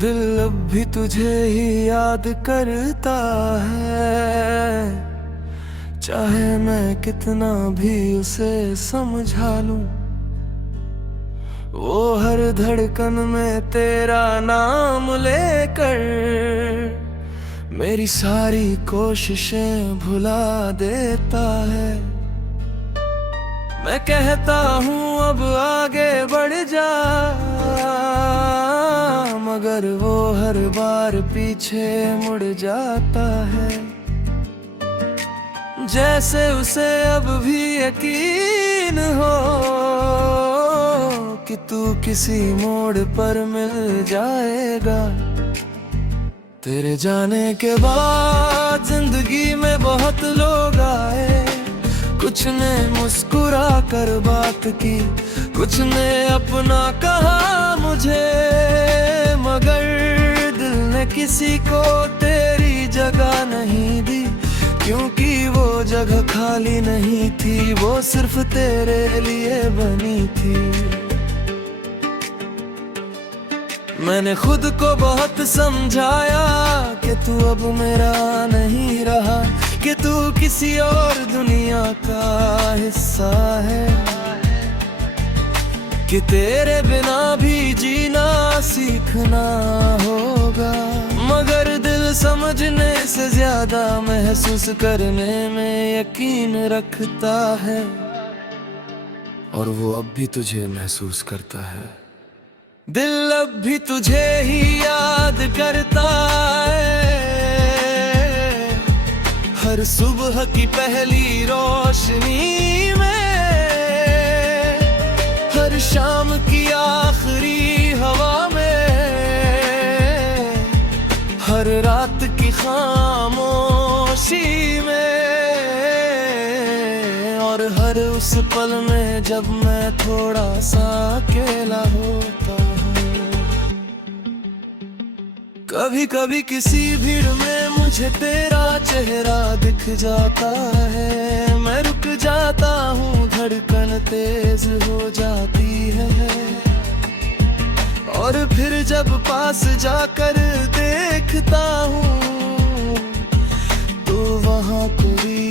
दिल अब भी तुझे ही याद करता है, चाहे मैं कितना भी उसे समझा लूं। वो हर धड़कन में तेरा नाम लेकर मेरी सारी कोशिशें भुला देता है। मैं कहता हूँ अब आगे बढ़ जा, मगर वो हर बार पीछे मुड़ जाता है। जैसे उसे अब भी यकीन हो कि तू किसी मोड़ पर मिल जाएगा। तेरे जाने के बाद जिंदगी में बहुत लोग आए, कुछ ने मुस्कुरा कर बात की, कुछ ने अपना कहा मुझे, मगर दिल ने किसी को तेरी जगह नहीं दी, क्योंकि वो जगह खाली नहीं थी, वो सिर्फ तेरे लिए बनी थी। मैंने खुद को बहुत समझाया कि तू अब मेरा नहीं रहा, कि तू किसी और दुनिया का हिस्सा है, कि तेरे बिना भी जीना सीखना होगा। मगर दिल समझने से ज्यादा महसूस करने में यकीन रखता है, और वो अब भी तुझे महसूस करता है। दिल अब भी तुझे ही याद करता है, हर सुबह की पहली रोशनी में, हर शाम की आखिरी हवा में, हर रात की खामोशी में, और हर उस पल में जब मैं थोड़ा सा अकेला होता हूँ। कभी कभी किसी भीड़ में मुझे तेरा चेहरा दिख जाता है, मैं रुक जाता हूँ, धड़कन तेज हो जाती है, और फिर जब पास जाकर देखता हूँ तो वहाँ कोई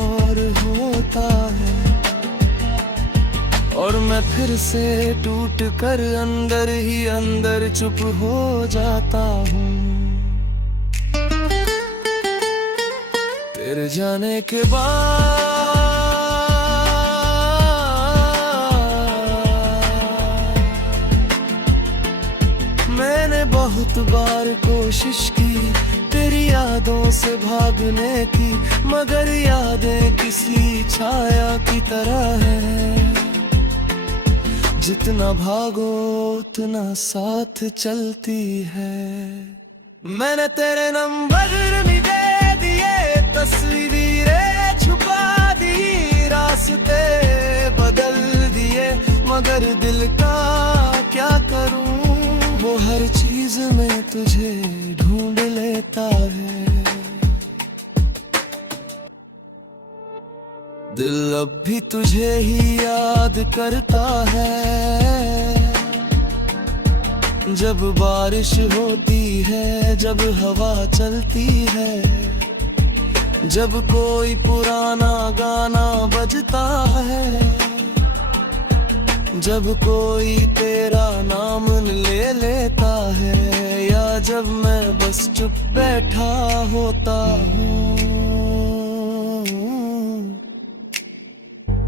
और होता है, और मैं फिर से टूट कर अंदर ही अंदर चुप हो जाता हूँ। तेरे जाने के बाद मैंने बहुत बार कोशिश की तेरी यादों से भागने की, मगर यादें किसी छाया की तरह है, जितना भागो उतना साथ चलती है। मैंने तेरे नंबर भी दे दिए, तस्वीरें छुपा दी, रास्ते बदल दिए, मगर दिल का क्या करूं, वो हर चीज में तुझे ढूंढ लेता है। दिल अब भी तुझे ही याद करता है, जब बारिश होती है, जब हवा चलती है, जब कोई पुराना गाना बजता है, जब कोई तेरा नाम ले लेता है, या जब मैं बस चुप बैठा होता हूँ।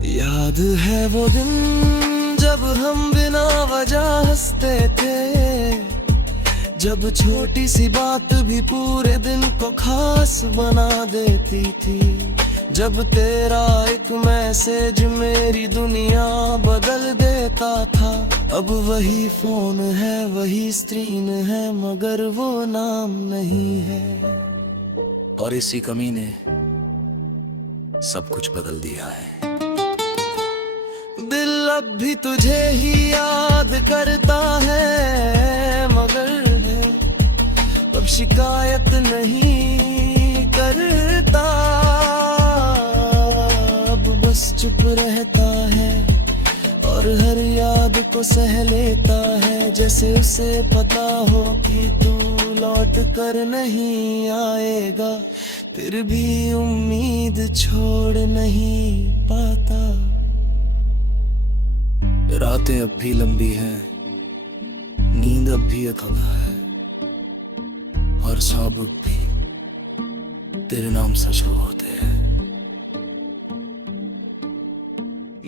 याद है वो दिन जब हम बिना वजह हंसते थे, जब छोटी सी बात भी पूरे दिन को खास बना देती थी, जब तेरा एक मैसेज मेरी दुनिया बदल देता था। अब वही फोन है, वही स्क्रीन है, मगर वो नाम नहीं है, और इसी कमी ने सब कुछ बदल दिया है। दिल अब भी तुझे ही याद करता है, मगर अब शिकायत नहीं करता, अब बस चुप रहता है, और हर याद को सह लेता है, जैसे उसे पता हो कि तू लौट कर नहीं आएगा, फिर भी उम्मीद छोड़ नहीं पाता। रातें अब भी लंबी हैं, नींद अब भी अधूरा है, और ख्वाब भी तेरे नाम सच होते हैं।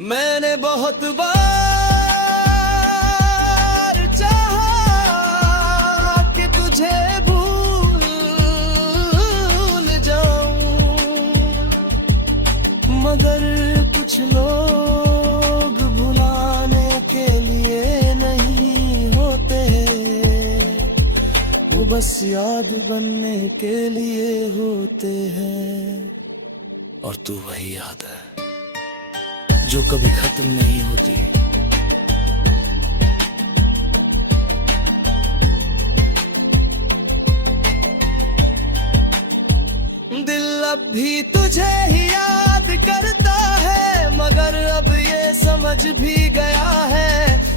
मैंने बहुत बार चाहा कि तुझे भूल जाऊं, मगर कुछ लोग भुलाने के लिए नहीं होते, वो बस याद बनने के लिए होते हैं। और तू वही याद है जो कभी खत्म नहीं होती। दिल अब भी तुझे ही याद करता है, मगर अब ये समझ भी गया है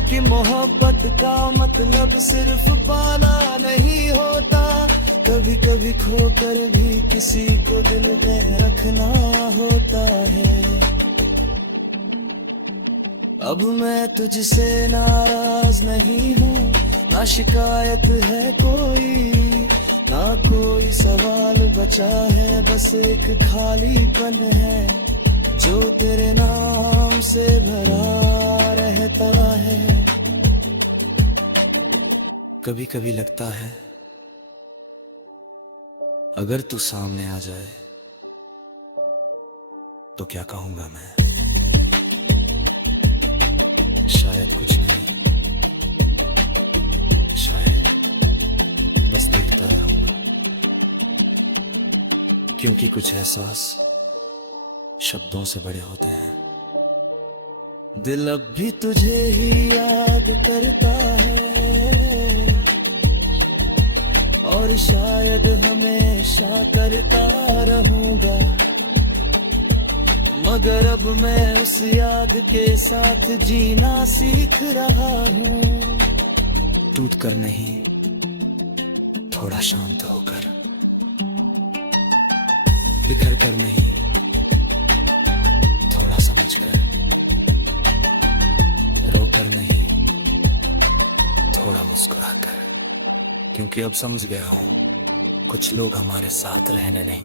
कि मोहब्बत का मतलब सिर्फ पाना नहीं होता, कभी कभी खोकर भी किसी को दिल में रखना होता है। अब मैं तुझसे नाराज नहीं हूँ, ना शिकायत है कोई, ना कोई सवाल बचा है, बस एक खालीपन है जो तेरे नाम से भरा रहता है। कभी कभी लगता है अगर तू सामने आ जाए तो क्या कहूँगा मैं, शायद कुछ नहीं, शायद बस देखता रहूंगा, क्योंकि कुछ एहसास शब्दों से बड़े होते हैं। दिल अब भी तुझे ही याद करता है, और शायद हमेशा करता रहूंगा, मगर अब मैं उस याद के साथ जीना सीख रहा हूँ। टूट कर नहीं, थोड़ा शांत होकर, बिखर कर नहीं, थोड़ा समझकर, रोकर नहीं, थोड़ा मुस्कुराकर, क्योंकि अब समझ गया हूँ कुछ लोग हमारे साथ रहने नहीं